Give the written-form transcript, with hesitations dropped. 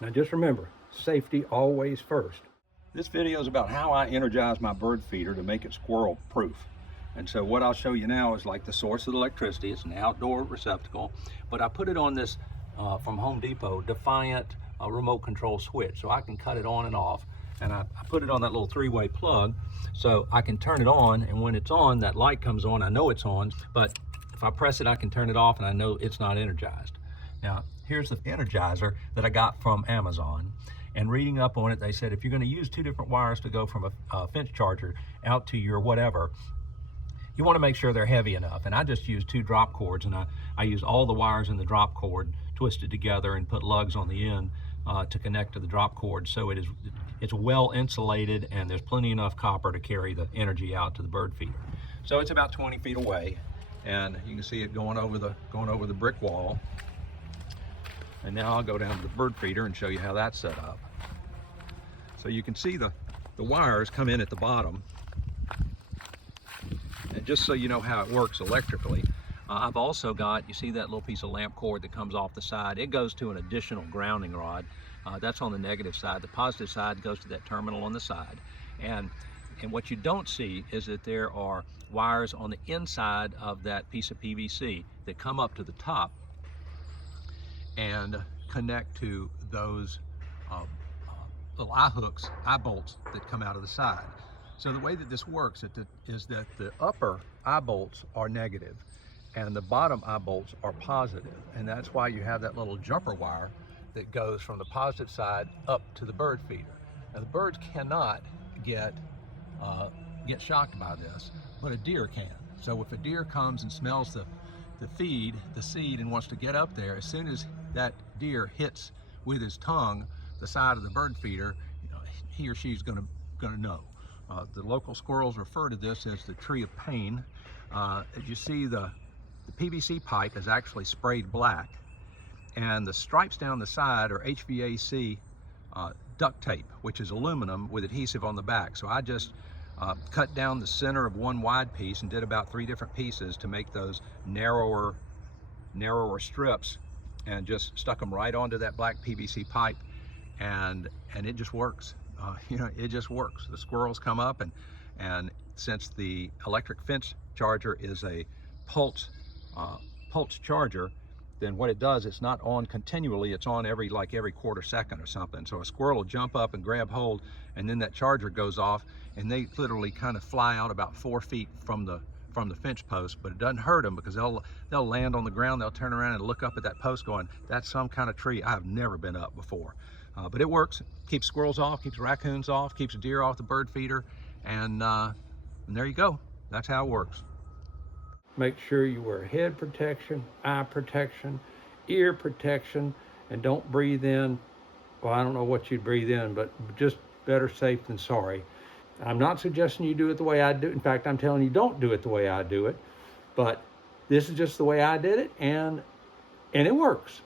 Now just remember, safety always first. This video is about how I energize my bird feeder to make it squirrel proof. And so what I'll show you now is like the source of the electricity. It's an outdoor receptacle, but I put it on this from Home Depot Defiant remote control switch, so I can cut it on and off. And I put it on that little three-way plug so I can turn it on, and when it's on, that light comes on. I know it's on, but if I press it, I can turn it off and I know it's not energized. Now, here's the energizer that I got from Amazon. And reading up on it, they said if you're going to use two different wires to go from a fence charger out to your whatever, you want to make sure they're heavy enough. And I just use two drop cords, and I use all the wires in the drop cord twisted together and put lugs on the end to connect to the drop cord, so it's well insulated and there's plenty enough copper to carry the energy out to the bird feeder. So it's about 20 feet away, and you can see it going over the brick wall. And now I'll go down to the bird feeder and show you how that's set up. So you can see the wires come in at the bottom. And just so you know how it works electrically, I've also got, you see that little piece of lamp cord that comes off the side? It goes to an additional grounding rod. That's on the negative side. The positive side goes to that terminal on the side. And what you don't see is that there are wires on the inside of that piece of PVC that come up to the top and connect to those little eye bolts that come out of the side. So the way that this works is that the upper eye bolts are negative and the bottom eye bolts are positive, and that's why you have that little jumper wire that goes from the positive side up to the bird feeder. Now the birds cannot get shocked by this, but a deer can. So if a deer comes and smells the seed and wants to get up there, as soon as that deer hits with his tongue the side of the bird feeder, he or she's gonna know. The local squirrels refer to this as the tree of pain. As you see, the PVC pipe is actually sprayed black, and the stripes down the side are HVAC duct tape, which is aluminum with adhesive on the back. So I just cut down the center of one wide piece and did about 3 different pieces to make those narrower strips, and just stuck them right onto that black PVC pipe, and it just works. It just works. The squirrels come up, and since the electric fence charger is a pulse charger, then what it does, it's not on continually, it's on every quarter second or something. So a squirrel will jump up and grab hold, and then that charger goes off, and they literally kind of fly out about 4 feet from the fence post, but it doesn't hurt them because they'll land on the ground, they'll turn around and look up at that post going, that's some kind of tree I've never been up before. But it works. Keeps squirrels off, keeps raccoons off, keeps deer off the bird feeder, and there you go. That's how it works. Make sure you wear head protection, eye protection, ear protection, and don't breathe in, well, I don't know what you'd breathe in, but just better safe than sorry. I'm not suggesting you do it the way I do. In fact, I'm telling you don't do it the way I do it, but this is just the way I did it, and it works.